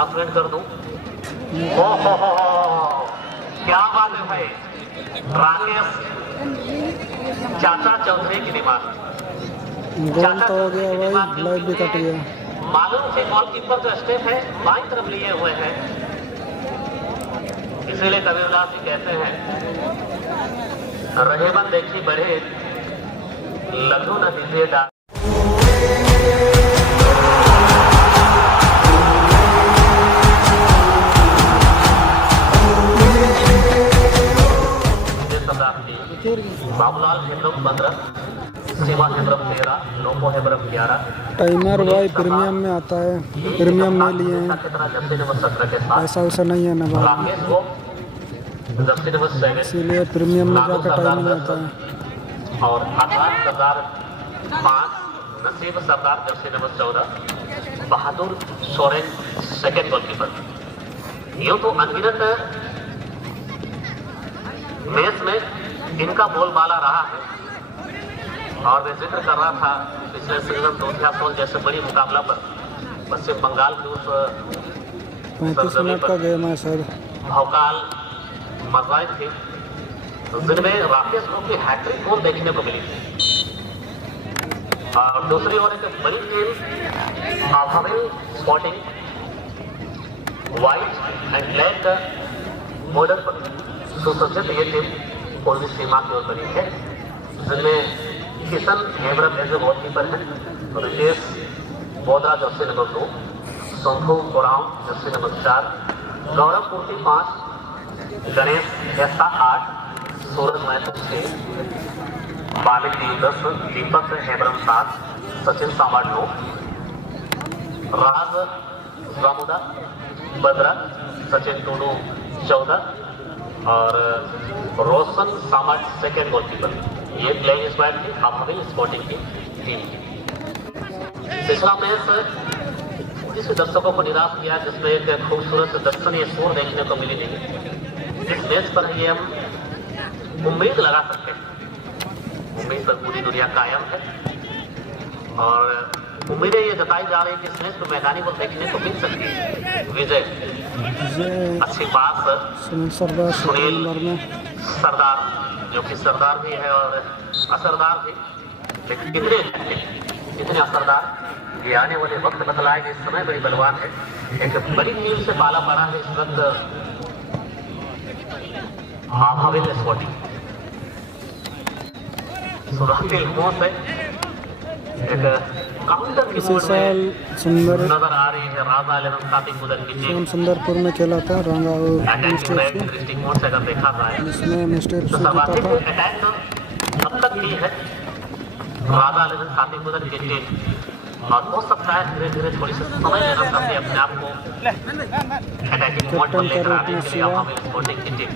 Announcement कर दूं। हो, क्या बात है भाई, राकेश चाचा चौधरी की डिमांड। गोल तो हो गया भाई, लाइव भी कट गया। मालूम से गोलकीपर जो स्टेप है बाईं तरफ लिए हुए हैं, इसीलिए कबीरदास जी कहते हैं रहेबन देखी बढ़े लघु न दीजिए डाल। बाबूलाल हेम्ब्रम 15, सीमा हेम्ब्रम 13, लोपो हेम्ब्रम 11। टाइमर भाई प्रीमियम में आता है, प्रीमियम में लिए हैं, ऐसा वैसा नहीं है ना भाई, इसीलिए प्रीमियम में जाकर टाइमिंग आता है। और आकाश सरदार 5, नसीब सरदार जर्सी नंबर 14, बहादुर सोरेन सेकेंड गोलकीपर। यूं तो अनगिनत मैच में इनका बोलबाला रहा है, और मैं जिक्र कर रहा था पिछले सीजन 2016 जैसे बड़ी मुकाबला पर पश्चिम बंगाल की उस 35 मिनट का गेम है सर, भौकाल मजवाई थी जिनमें राकेश को की हैट्रिक गोल देखने को मिली थी। और दूसरी ओर एक बड़ी टीम आभाविल sporting white and black border पर सुसज्जित ये टीम पूर्वी सीमा की ओर बनी है, जिनमें किशन हेम्ब्रम एज गोलकीपर है, Ritesh Bodhra jersey number 2, Shambhu Koram jersey number 4, Gaurav Kurti 5, Ganesh ऐसा 8, सूरज महतो 6, बालिकी 10, दीपक हेम्ब्रम 7, सचिन सामाड 9, राज रामुदा 15, सचिन टूडू 14 और रोशन सामाड सेकेंड गोलकीपर। ये प्लेइंग स्क्वाड थी आभाविल स्पोर्टिंग की टीम की। पिछला मैच जिस दर्शकों को निराश किया, जिसमें एक खूबसूरत दर्शनीय शोर देखने को मिली नहीं, इस मैच पर ये हम उम्मीद लगा सकते हैं। उम्मीद पर पूरी दुनिया कायम है और उम्मीदें ये जताई जा रही है कि इस मैच पर मैदानी को देखने को मिल सकती है। विजय अच्छी पास सुनील सरदार, जो कि सरदार भी है और असरदार भी, लेकिन कितने असरदार ये आने वाले वक्त बतलाएंगे। इस समय बड़ी बलवान है, एक बड़ी टीम से पाला पड़ा है इस वक्त आभाविल स्पोर्टिंग। सुराफिल मोह से एक काउंटर की सुंदर नजर आ रही है। राजा 11 साथी कुदर की टीम सुंदरपुर में खेला था रंगा डिस्ट्रिक्ट मोड से अगर देखा जाए जिसमें मिस्टर तो सर्वाधिक अटैक अब तक की है राजा 11 साथी कुदर की टीम, और हो सकता है धीरे धीरे थोड़ी सी समय लेना चाहिए अपने आप को अटैकिंग मोड पर लेकर आने के लिए आभाविल स्पोर्टिंग की टीम।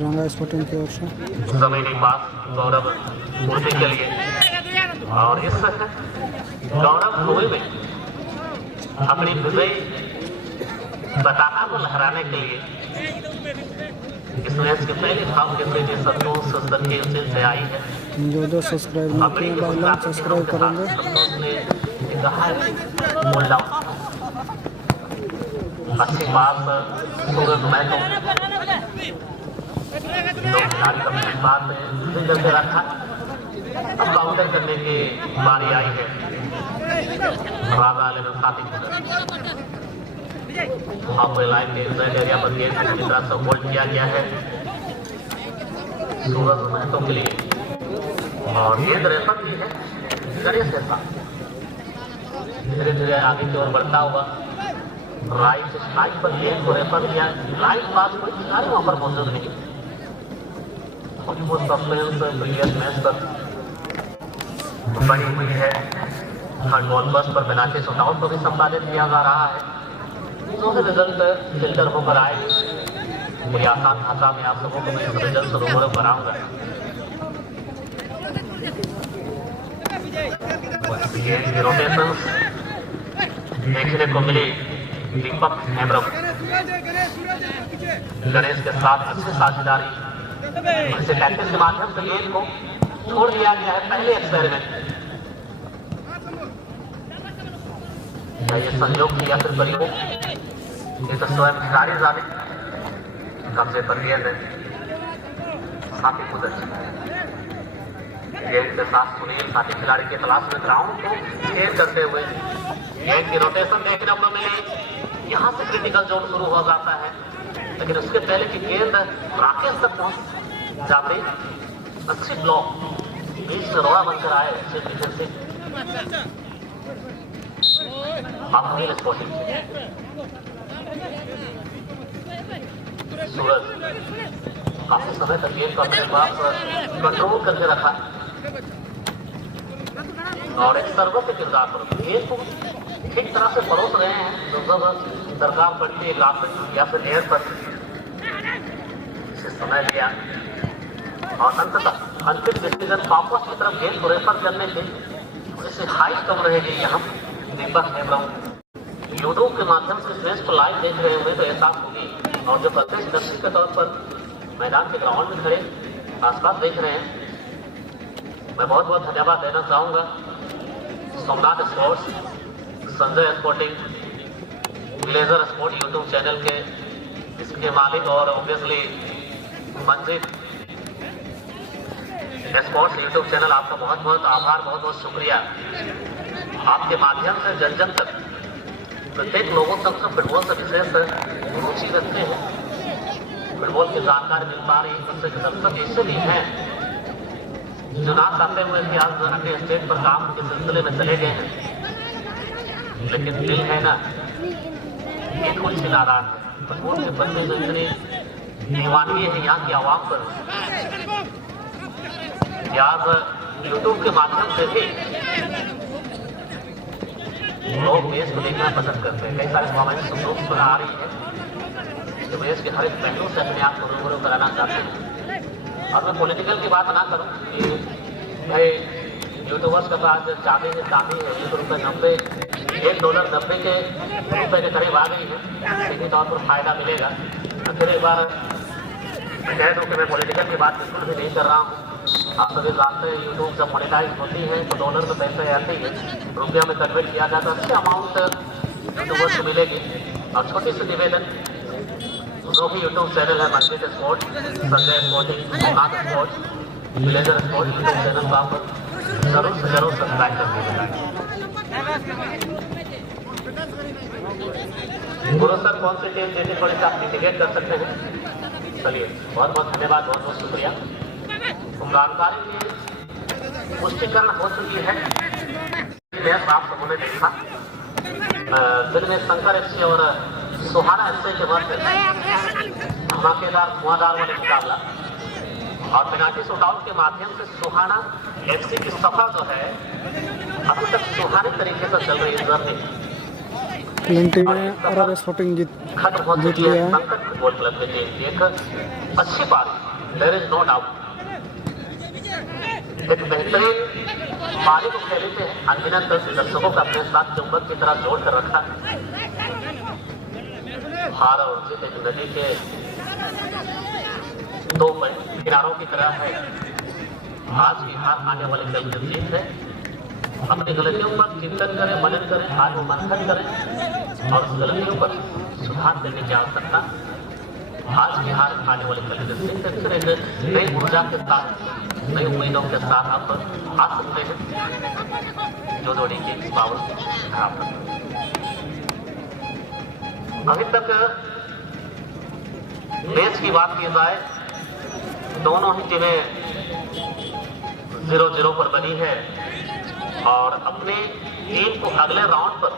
रंगा स्पोर्टिंग की ओर से जमीनी पास गौरव कुर्ती के लिए, और इस गौरव हुए में अपनी विजयी पताका को लहराने के लिए इस मैच के पहले भाव के लिए संतोष सदके से आई है। जो सब्सक्राइब नहीं किए भाई लोग सब्सक्राइब करेंगे। अच्छी बात सूरज महतो करके रखा, अब काउंटर करने की बारी आई है। राजा लाइन के इंसाइड एरिया पर गेंद की तरफ से होल्ड किया गया है सूरज महतो के लिए, और गेंद रेफर की है गणेश के साथ। धीरे धीरे आगे की ओर बढ़ता हुआ राइट स्ट्राइक पर गेंद को रेफर किया। राइट पास कोई खिलाड़ी वहां पर मौजूद नहीं, और वो सस्पेंस प्रीवियस मैच पर बनी हुई है। थर्ड बॉल बस पर पेनाल्टी शॉटआउट को भी संपादित किया जा रहा है। दोनों रिजल्ट फिल्टर होकर आए, कोई आसान भाषा में आप लोगों को मैं रिजल्ट रूबरू कराऊंगा। रोटेशन देखने को मिली दीपक हेम्ब्रम गणेश के साथ अच्छी साझेदारी, इसे टैक्टिस के माध्यम से गेंद को छोड़ दिया गया है। पहले एक्सपेरिमेंट ये संयोग किया फिर प्रयोग ये तो स्वयं खिलाड़ी जाने कब्जे पर गेंद है, काफी कुछ अच्छी गेंद के साथ सुनील साथी खिलाड़ी की तलाश में ग्राउंड को खेल करते हुए गेंद की रोटेशन देखने को मिली। यहाँ से क्रिटिकल जोन शुरू हो जाता है, लेकिन उसके पहले की गेंद राकेश तक पहुंच जाती। अच्छी ब्लॉक बीच में रोड़ा बनकर आए अच्छे डिफेंसिव स्पोर्टिंग। सूरज काफी समय तक गेंद को अपने पास कंट्रोल करके रखा और एक सर्वस्व किरदार पर गेंद को ठीक तरह से परोस रहे हैं। जब दरकार पड़ती है लाफिट या फिर एयर पर इसे समय लिया और अंततः अंतिम डिसीजन वापस की तरफ गेंद को रेफर करने के इससे हाई कम रहेगी। यहाँ दीपक हेम्ब्रम यूट्यूब के माध्यम से मैच को लाइव देख रहे हुए तो एहसास होगी, और जो प्रत्यक्षदर्शी के तौर पर मैदान के ग्राउंड में खड़े आसपास देख रहे हैं, मैं बहुत बहुत धन्यवाद देना चाहूँगा Somnath sports, Sanjay sporting, Glazer sport YouTube channel के इसके मालिक और obviously Manjit sports YouTube channel. आपका बहुत बहुत आभार, बहुत बहुत शुक्रिया। आपके माध्यम से जन जन तक प्रत्येक लोगों तक फुटबॉल से विशेष रुचि रखते हैं, फुटबॉल की जानकारी मिल पा रही है। दर्शक ऐसे भी हैं जो ना चाहते हुए कि आज अन्य स्टेट पर काम के सिलसिले में चले गए हैं, लेकिन दिल है ना ये थोड़ी सी नाराज है। फुटबॉल के बंदे जो इतनी दीवानगी है यहाँ की आवाम पर, आज यूट्यूब के माध्यम से भी लोग मैच को देखना पसंद करते हैं। कई सारे सामाजिक संयोग पर आ रही है जो मैच के हर एक पहलू से अपने आप को रूबरू कराना चाहते हैं। और मैं पॉलिटिकल की बात ना करूं कि भाई यूट्यूबर्स के पास चाबी है ₹90 $1.90 के करीब आ गई है, सीधी तौर पर फायदा मिलेगा। फिर एक बार कह दूं कि मैं पॉलिटिकल की बात बिल्कुल भी नहीं कर रहा हूँ। आप सभी जानते हैं यूट्यूब जब मोनेटाइज होती है तो डॉलर में पैसे आते हैं, रुपया में कन्वर्ट किया जाता है, अच्छी अमाउंट यूट्यूबर्स को मिलेगी। और छोटी सी निवेदन, जो भी यूट्यूब चैनल है Manjit sport, Sanjay sporting, Somnath sport, Glazer sport YouTube channel को आप जरूर से जरूर सब्सक्राइब कर दीजिएगा। गुरु सर कौन सी टीम जीती थोड़ी सी आप इंडिकेट कर सकते हैं? चलिए बहुत बहुत धन्यवाद, बहुत बहुत शुक्रिया। जानकारी की पुष्टिकरण हो चुकी है। मैच आप सबों ने देखा, जिनमें शंकर एफसी और सुहाना एफसी के मध्य धमाकेदार धुआंधार वाले मुकाबला और पेनाल्टी शूटआउट के माध्यम से सुहाना एफसी की सफर जो है अभी तक सुहाने तरीके से चल रही है जर्नी। प्लेंटी में अरब स्पोर्टिंग जीत लिया है। शंकर फुटबॉल क्लब में एक अच्छी बात, देयर इज नो डाउट, एक बेहतरीन पारी को खेले थे। अनगिनत दर्शकों का अपने साथ चुंबक की तरह जोड़ कर रखा। हार और जीत एक नदी के दो किनारों की तरह है। आज की हार आने वाली कल की जीत है। अपनी गलतियों पर चिंतन करें, मनन करें, आत्म मंथन करें और उस गलतियों पर सुधार करने की आवश्यकता। आज की हार आने वाली कल की जीत है। फिर एक नई ऊर्जा के साथ, नई उम्मीदों के साथ आप आ सकते हैं जो जोड़ी की पावर खराब कर। अभी तक मैच की बात की जाए, दोनों ही टीमें 0-0 पर बनी है और अपने टीम को अगले राउंड पर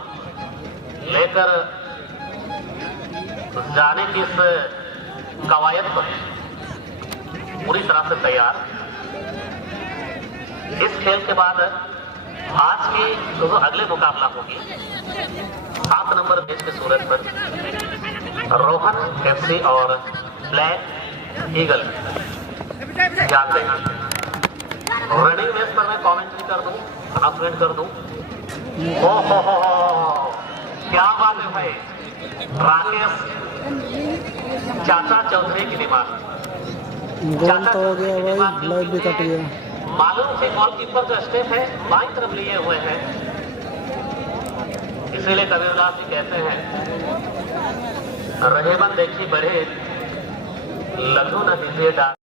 लेकर जाने की इस कवायद पर पूरी तरह से तैयार। इस खेल के बाद आज की जो अगले मुकाबला होगी 7 नंबर मैच की सूरत पर रोहन एफसी और ब्लैक ईगल। याद रखना, रनिंग मैच पर मैं कमेंट्री कर दूं, अनाउंसमेंट कर दूं। हो क्या बात है भाई, राकेश चाचा चौधरी की डिमांड। गोल तो हो गया भाई, लाइव भी कट गया। मालूम से गोलकीपर जो स्टेप है बाईं तरफ लिए हुए हैं, इसीलिए कबीरदास जी कहते हैं रहेबन देखी बढ़े लघु न दीजिए डाल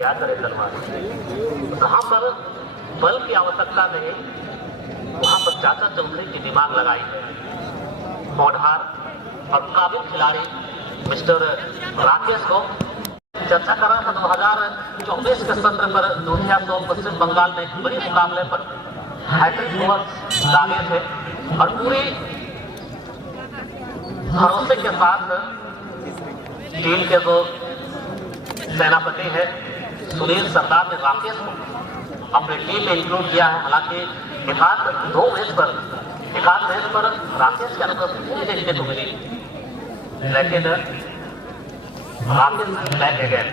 क्या करे सलमान। जहां पर बल की आवश्यकता नहीं वहां पर चाचा चौधरी की दिमाग लगाई है। होनहार और काबिल खिलाड़ी मिस्टर राकेश को चर्चा कर रहा था 2024 के सत्र पर दुनिया को पश्चिम बंगाल में एक बड़े मुकाबले पर हैट्रिक दागे थे और पूरी भरोसे के साथ टीम के जो सेनापति है सुनील सरदार ने राकेश को अपनी टीम में इंक्लूड किया है। हालांकि एकाध मैच पर राकेश की अनुपस्थिति देखने को मिली, लेकिन राकेश बैक अगेन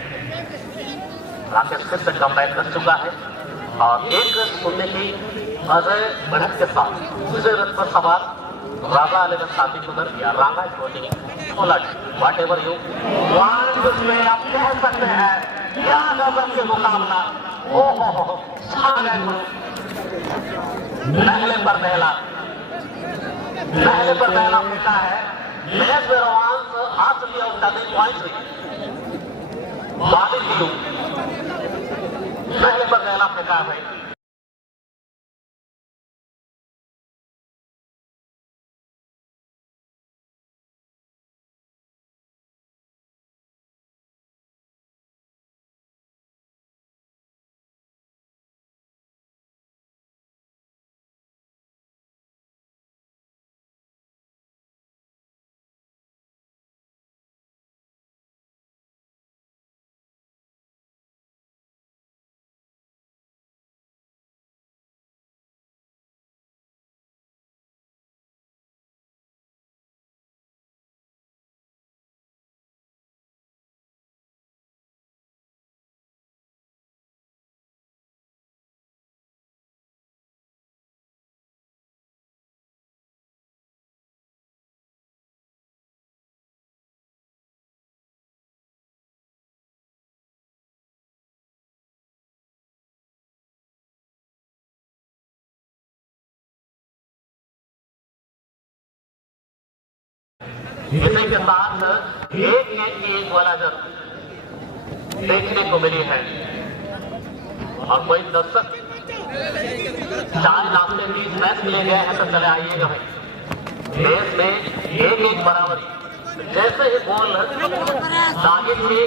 राकेश फिर से कमबैक कर चुका है और 1-0 की अजय बढ़त के साथ विजय रथ पर सवार राजा अलीगढ़ साथी कुदर या रांगा sporting what ever you want में आप कह सकते हैं क्या गजब के मुकाबला। ओहो पहले पर पहला फेंका है। मैच में रोमांस हासिल और टर्निंग पॉइंट पहले पर पहला फेंका है। इसी के साथ एक वाला जब देखने को मिली है और कोई दर्शक चाय नाश्ते की स्नैक्स ले गए हैं तो चले आइएगा भाई। देश में 1-1 बराबरी जैसे ही बॉल दागे थी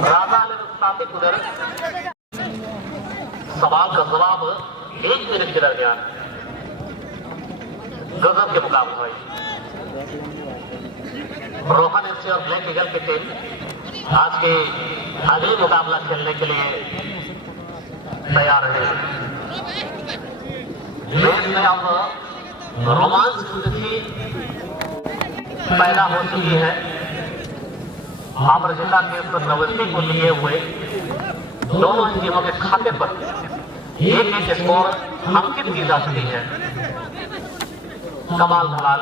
राजा साथी कुदर सवाल का जवाब 1 मिनट के दरमियान गजब के मुकाबले भाई। रोहन एफसी और ब्लैक ईगल की टीम आज के अगले मुकाबला खेलने के लिए तैयार है। मैच में अब रोमांस की स्थिति पैदा हो चुकी है। अमरजिता के प्रवृत्ति को लिए हुए दोनों टीमों के खाते पर 1-1 स्कोर अंकित की जा चुकी है। कमाल धमाल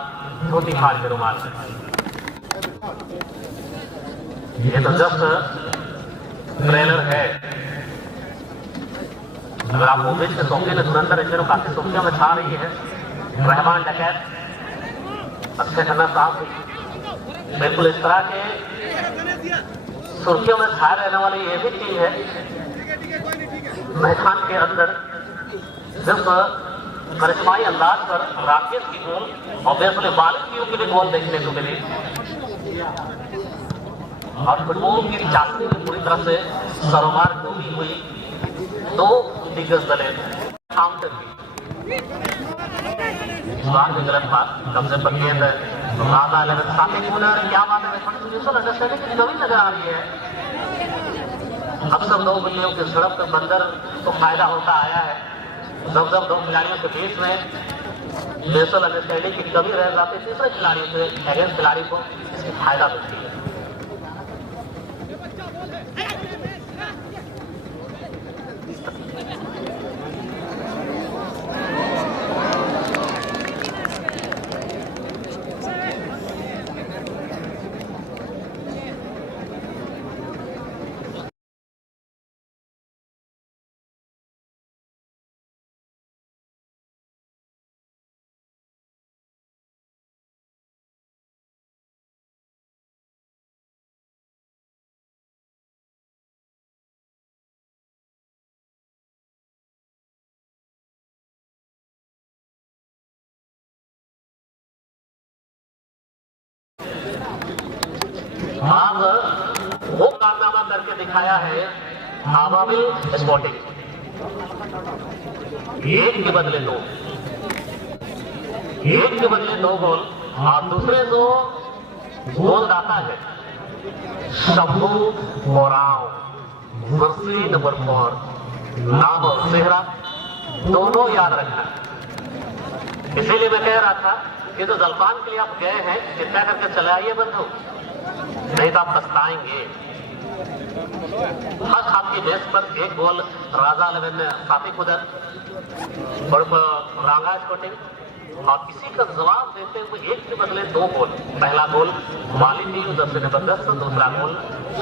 धोती फाड़ के रुमाल। ये तो जस्ट ट्रेलर है। अगर आप मूवी के शौकीन है धुरंधर इंजनों काफी सुर्खियों में छा रही है। रहमान डकैत अक्षय खन्ना साहब बिल्कुल इस तरह के सुर्खियों में छाए रहने वाली ये भी टीम है। मैदान के अंदर जब करिश्माई अंदाज पर राकेश की गोल और बेसले बालिकियों के लिए गोल देखने को मिली और फुटबॉल की चाशनी में पूरी तरह से सरोवर डूबी हुई 2 दिग्गज दलें काउंटर की स्वागत गलत बात कब्जे पर गेंद राधा 11 सामने कूलर क्या बात है म्यूचुअल अंडरस्टैंडिंग की कमी नजर आ रही है। अक्सर दो बल्लियों की झड़प के बंदर को फायदा होता आया है। जब जब दो खिलाड़ियों के बीच में म्यूचुअल अंडरस्टैंडिंग की कमी रह जाती है तीसरे खिलाड़ी से अगेंस्ट खिलाड़ी को इसकी फायदा मिलती है। अब वो कारनामा करके दिखाया है आवामिल स्पोर्टिंग। एक के बदले दो गोल और दूसरे दो गोलदाता है शंभू ओराव जर्सी नंबर 4 नाम और चेहरा दोनों याद रखना। इसीलिए मैं कह रहा था कि तो जलपान के लिए आप गए हैं कृपया करके चले आइए बंधु, नहीं तो आप पछताएंगे। हक आपकी बेस पर एक गोल राजा 11 सातिक उदर और रांगा स्पोर्टिंग और इसी का जवाब देते हुए एक के बदले दो गोल। पहला गोल माली टीम जर्सी नंबर 10, दूसरा गोल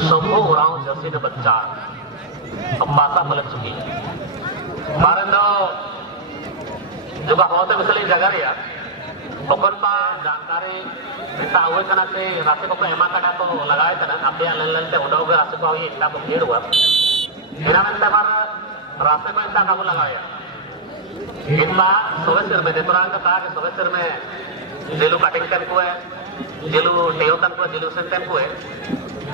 शंभू उराव जर्सी नंबर 4। अब पासा पलट चुकी है मारंदो जो होते मिसली जगह यार ओकन पा जानकारी इतना हुए कना से रास्ते को एमा काटा तो लगाए थे ना अपने अल्लाह से उड़ाओ के रास्ते को ये इतना तो भीड़ हुआ इना में तबार रास्ते में इतना काबू लगाया इतना सुबह सिर में देतरा का कहा कि सुबह सिर में जेलू कटिंग तन को है जेलू टेयो तन को जेलू से तन को है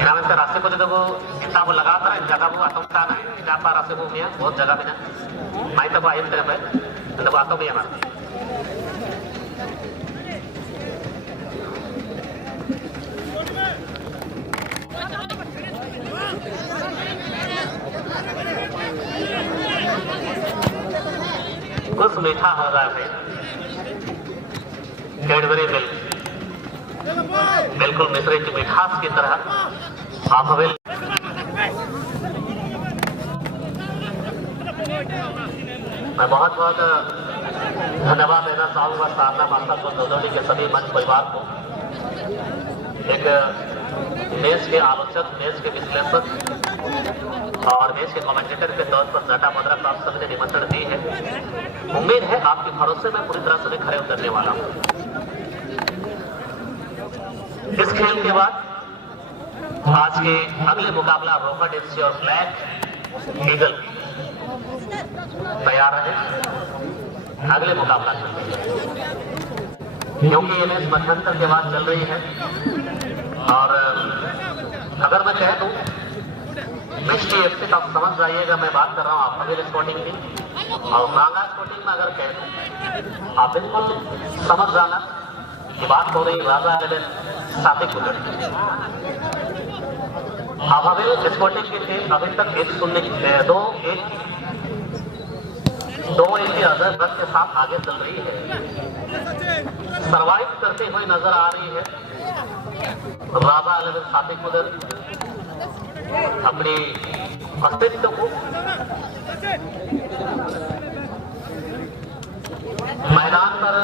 इना में रास्ते को देखो इतना वो लगाता है जगह वो आतंक ना जहाँ पर रास्ते को मिया बहुत जगह बिना माई तब आई तरफ है तो बातों भी हमारे कुछ मीठा हो रहा है कैडबरी मिल्क बिल्कुल मिश्री की मिठास की तरह आप हमें मैं बहुत बहुत धन्यवाद देना चाहूंगा साधना माता को दौदौड़ी के सभी मंच परिवार को। एक मैच के आलोचक, मैच के विश्लेषक और मैच के कमेंटेटर के तौर पर नटा मद्रा को आप सभी ने निमंत्रण दी है। उम्मीद है आपके भरोसे में पूरी तरह से खड़े उतरने वाला हूं। इस खेल के बाद आज के अगले मुकाबला रोकट एफसी और ब्लैक ईगल तैयार है अगले मुकाबला क्योंकि ये मैच मध्यंतर के बाद चल रही है। और अगर मैं कह दूं मिस्टी एफसी तो आप समझ जाइएगा मैं बात कर रहा हूं आप हवेली स्पोर्टिंग की और मांगा स्पोर्टिंग में अगर कह दूं आप बिल्कुल समझ जाना कि बात हो रही राजा 11 सातिक उदर। हवेली स्पोर्टिंग की टीम अभी तक 2-1 के अदर रन के साथ आगे चल रही है, सर्वाइव करते हुए नजर आ रही है। राजा 11 सातिक उदर अपनी अस्तित्व को मैदान पर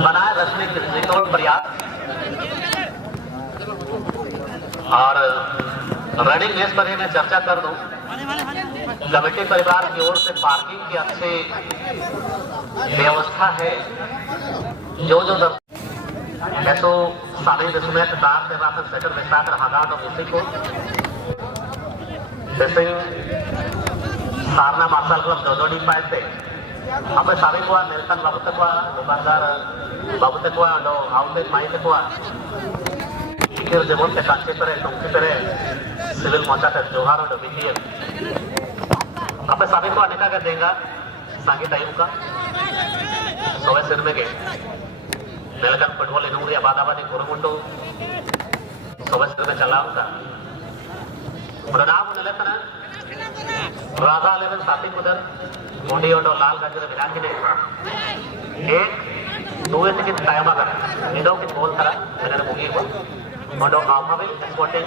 बनाए रखने के निकट प्रयास और रनिंग रेस पर मैं चर्चा कर दूं। कमेटी परिवार की ओर से पार्किंग की अच्छी व्यवस्था है। जो ऐसो साले दसमें दार से बात सेटर में साथ रहा तो इसी को जैसे सारना मार्शल क्लब दौदौड़ी पाए थे हमें सारे को नेल्सन बाबू तक दुकानदार बाबू तक आउटे माई तक जेमन के कांचे पर टोंकी पर सिविल मोचा जोहार और बीपीएम हमें सारे को अनेका कर देगा Sangi Tayuka, Soe Sirmege, Nelkan Football in Uria Badabadi Kurumundu, Soe Sirme Chalauka, Pranam Neletana, Raza 11 Sati Kudar, Mundi और लाल गाजर मिलान के लिए एक दूसरे से कितना टाइम आकर निदों की बोल करा मैंने मुगी को और आमाविल स्पोर्टिंग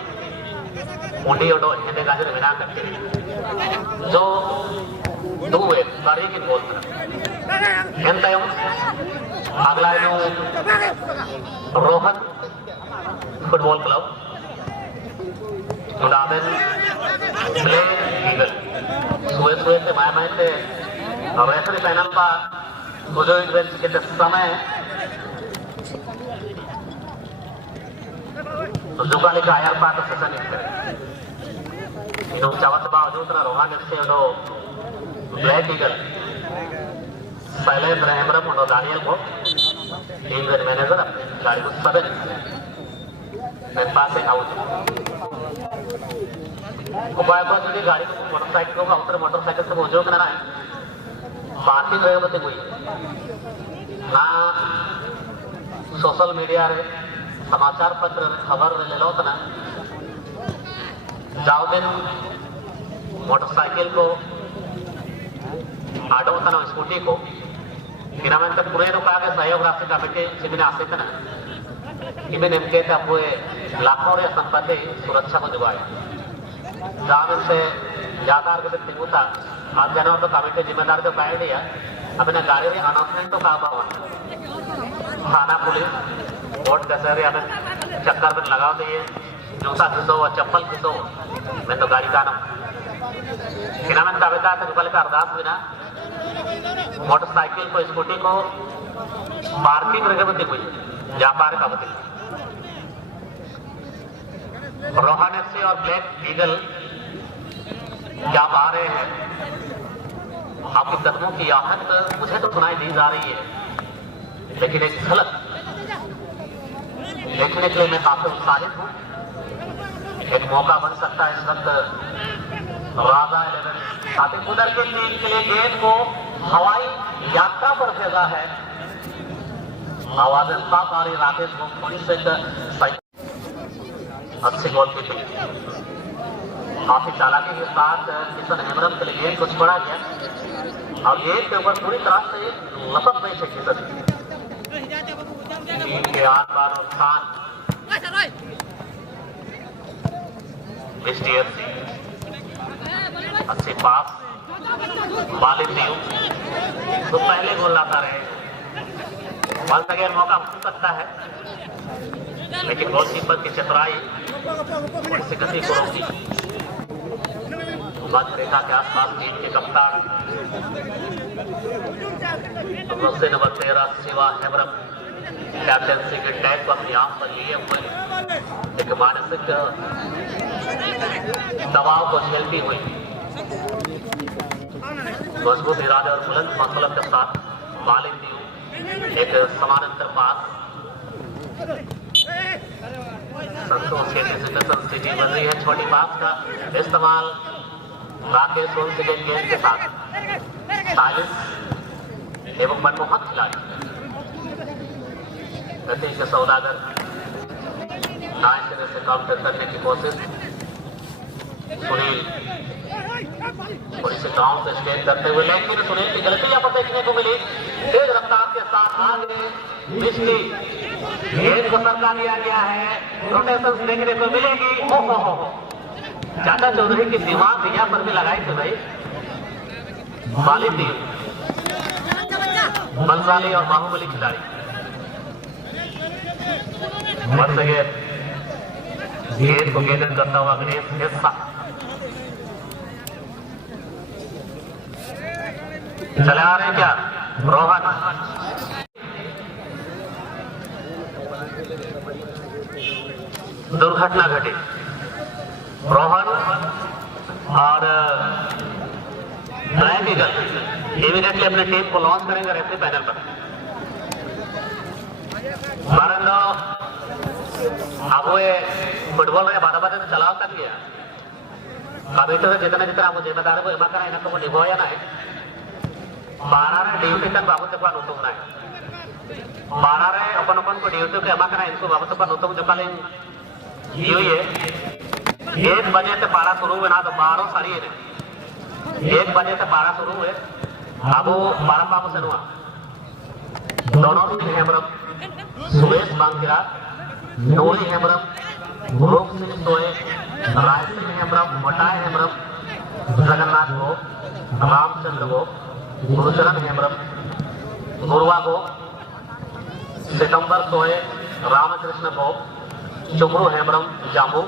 मुंडी और हिंदे गाजर मिलान करके जो दो एक बारी की बोल करा इन टाइम अगला नो रोहन फुटबॉल क्लब उदाहरण प्ले ईगल सुए से माय से रेफरी पैनल पर मुझे इवेंट के समय जुगाली का आयर पार्ट सेशन करे इनो चावत बावजूद ना रोहान से उनो ब्लैक ईगल पहले ब्रह्मरम उनो दानियल को टीम के मैनेजर गाड़ी को सबे मैं पास से आउट उपाय पर जो गाड़ी को मोटरसाइकिल को उतर मोटरसाइकिल से मुझे करना है पार्किंग रहे होते कोई ना सोशल मीडिया रे समाचार पत्र खबर ले लो तना जाओ दिन मोटरसाइकिल को ऑटो तना स्कूटी को किनामन तक पूरे रुका के सहयोग राशि कमेटी जिम्मे आसे तना इमे नेमके तब वो लाखों रे संपत्ति सुरक्षा को दिवाए जामिन से ज्यादा अगर तिगुता आज जनवर तो कमेटी जिम्मेदार तो बैठ दिया अपने गाड़ी में अनाउंसमेंट तो कहा हुआ थाना पुलिस कोर्ट कचहरी अब चक्कर में लगाओ दिए जूता खिसो और चप्पल खिसो मैं तो गाड़ी का नाम किनामन ताबेता तो जुबल का अरदास बिना मोटरसाइकिल को स्कूटी को पार्किंग रखे बती हुई जा पार का बती रोहान एफसी और ब्लैक ईगल क्या आ रहे हैं आपके कदमों की आहट मुझे तो सुनाई दी जा रही है लेकिन एक झलक देखने के लिए मैं काफी उत्साहित हूं एक मौका बन सकता है इस वक्त राजा 11 साथी कुदर के टीम के लिए गेंद को हवाई यात्रा पर भेजा है आवाजें साफ आ रही राकेश को थोड़ी से अच्छी गोल की थी काफी चालाकी के साथ किशन हेमरम के लिए गेंद को छोड़ा गया और गेंद के ऊपर पूरी तरह से लपक नहीं थी किशन के 8 बार और स्थान अच्छी पास बालिद न्यू तो पहले गोल लाता रहे बल अगेन मौका मिल सकता है लेकिन गोलकीपर की चतुराई इस गति को रोकी मध्य रेखा के आसपास टीम के कप्तान नंबर 13 शिवा हेमरम कैप्टनसी के टैग को अपने आप पर लिए हुए एक मानसिक दबाव को झेलती हुई मजबूत इरादे और बुलंद हौसला के साथ मालिक दी एक समानांतर पास संतोष स्थिति बन रही है छोटी पास का इस्तेमाल राकेश सोनसिंह गेंद के साथ स्टाइलिश एवं मनमोहक खिलाड़ी गति के सौदागर दाएं सिरे से काउंटर करने की कोशिश सुनील थोड़ी से गांव से स्टेज करते हुए लेकिन सुनील की गलती यहाँ पर देखने को मिली तेज रफ्तार के साथ आगे बिजली गेंद को सरका दिया गया है रोटेशन देखने को मिलेगी हो चाचा चौधरी की दिमाग यहाँ पर भी लगाई थी भाई बालिदी बंसाली और बाहुबली खिलाड़ी गेंद को केंद्रित करता हुआ गणेश हिस्सा चले आ रहे क्या रोहन दुर्घटना घटी रोहन और ब्लैक ईगल इमीडिएटली अपने टीम को लॉन्च करेंगे रेफरी पैनल पर अब वो फुटबॉल में बाधा बाधा चलाव कर लिया कभी तो जितना जितना वो जिम्मेदारी को जमा करा इन्हें तो वो निभाया ना है बारह ड्यूटी तक बाबू तक नुतुम ना बारह अपन अपन को ड्यूटी के एमा करना इनको बाबू तक नुतुम जो कल ये 1 बजे से पारा शुरू हुए ना तो 12 सारी है 1 बजे से पारा शुरू हुए अब पारा बाबू से नुआ दोनों सिंह हेमरम सुरेश बांकिरा नूरी हेमरम रूप सिंह सोए राय सिंह हेमरम मोटाई हेमरम जगन्नाथ को रामचंद्र को गुरुचरण हेमरम गुरुआ को सितंबर सोए रामकृष्ण को चुमरू हेमरम जामू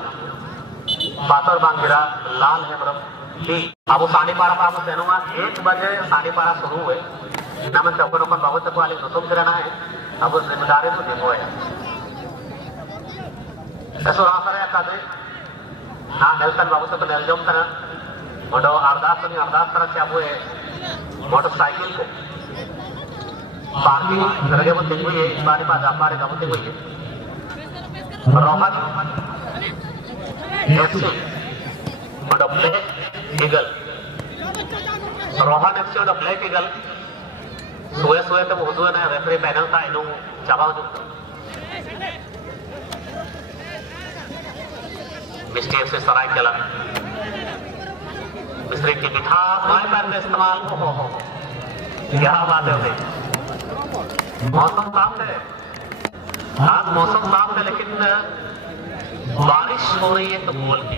पातर बांगिरा लाल हेमरम डी अब 12:30 पारा सेनुआ 1 बजे 12:30 शुरू हुए नमन चौकन अपन बाबू तक वाली नुतुम करना है अब जिम्मेदारी तो देखो है ऐसा रासर है कादे ना नेल्सन बाबू तक नेलजम तना मोटो अरदास तरह क्या हुए मोटरसाइकिल को पार्किंग जगह पर दिख हुई है इस बार पास हमारे गाँव दिख हुई है रोहन एफसी मोटो ब्लैक ईगल रोहन एफसी मोटो ब्लैक ईगल सोए तो हुजूर ने रेफरी पैनल था इन्हों चाबा जो मिस्टी एफसी सराय केला मिस्त्री की मिठास बार बार में इस्तेमाल हो क्या बात है भाई मौसम साफ है आज मौसम साफ है लेकिन बारिश हो रही है तो बोल की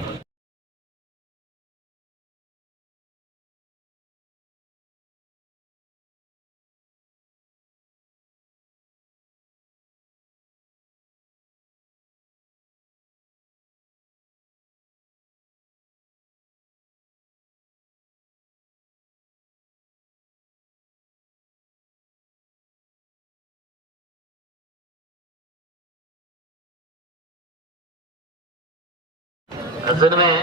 जिनमें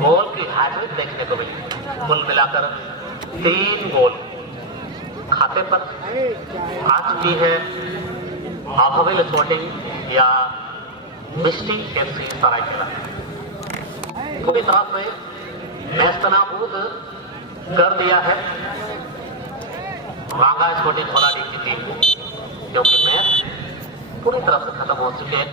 गोल की हैट्रिक देखने को मिली कुल मिलाकर 3 गोल खाते पर आ चुकी है आभविल स्पोर्टिंग या मिस्टी एफसी सरायकेला पूरी तरह से मैच तनाबूद कर दिया है रांगा स्पोर्टिंग होलाडी की टीम को क्योंकि मैच पूरी तरह से खत्म हो चुके हैं।